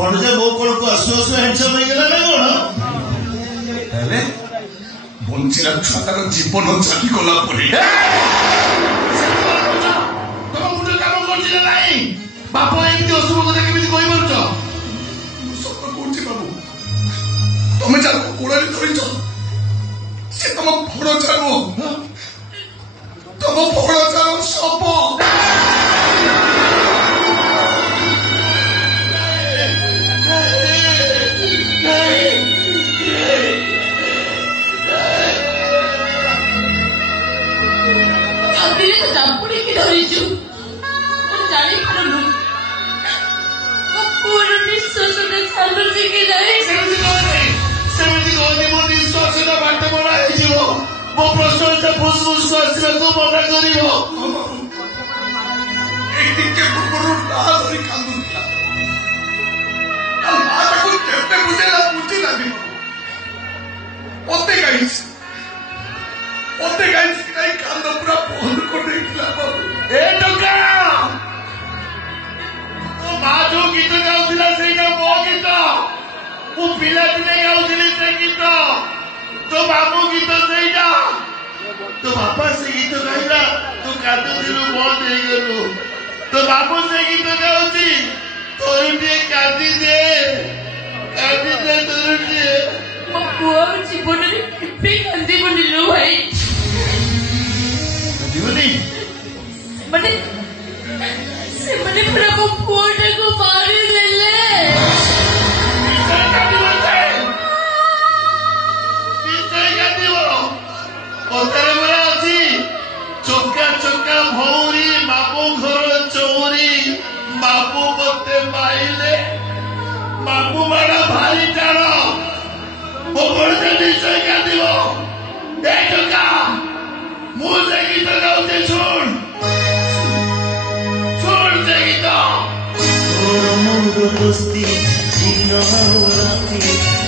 कौन जे मो कोल को आसु आसु हैंडसम हो गेला ना कोन अरे बंचिला छतार जीवन चाटी कोला पड़ी तुम मुंडे काम करछिला नाही बाप एमती असुबिधा देखि बिति कहि परछ सत कोछि बाबू तुम जा कोड़े धरिछ से तुम बड़ जानो तुम बड़ जानो सप मो प्रश्न फुसफुस कर तू मना कर माँ जो गीत गाउला से मो गीत मु पिला दिने गाउली से गीत तो बाबू गीत से तो बापा से गीत गाइला तू काटू दिलु बंद हो गलु तो बाबू से गीत गाउची तोर टे काटी दे तोर टे मो पुआ जीवन रे केबे कांदी बनिलो भाई जीवनी मने से मने पूरा मो पुआ को मारी देले चौका चौका भौरी बापू घर चौरी बापू मते पाइले बापू मारा भारी टाण मो बड़े निश्चय काटिब ए टका मु से गीत गाउते सुन से गीत तोर मोर दोस्ती दिन और राति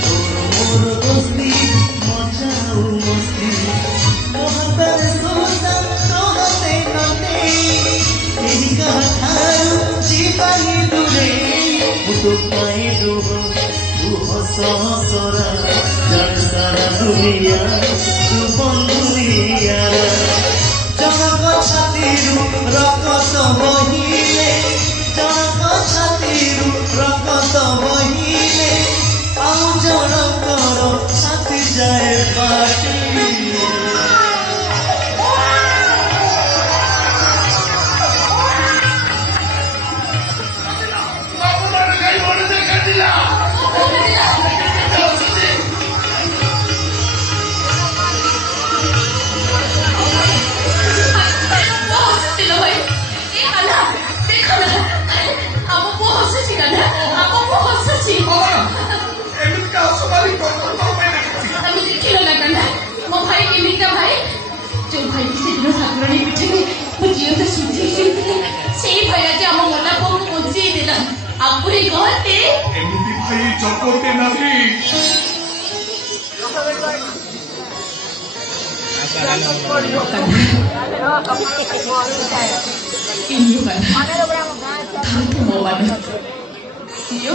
तोर मोर दोस्ती मजा और मस्ती मोहब्बत सोचा तोहते नते एही कहारू जीवानी दूरे तो पाए दो तू हस हसरा जान सारा दुनिया तू बंधुनिया जनक छातीरू रकत बहिले जनक छातीरू रकत बहिले आउ जनकर छाती जाए बाटी चकोते नहीं Yo,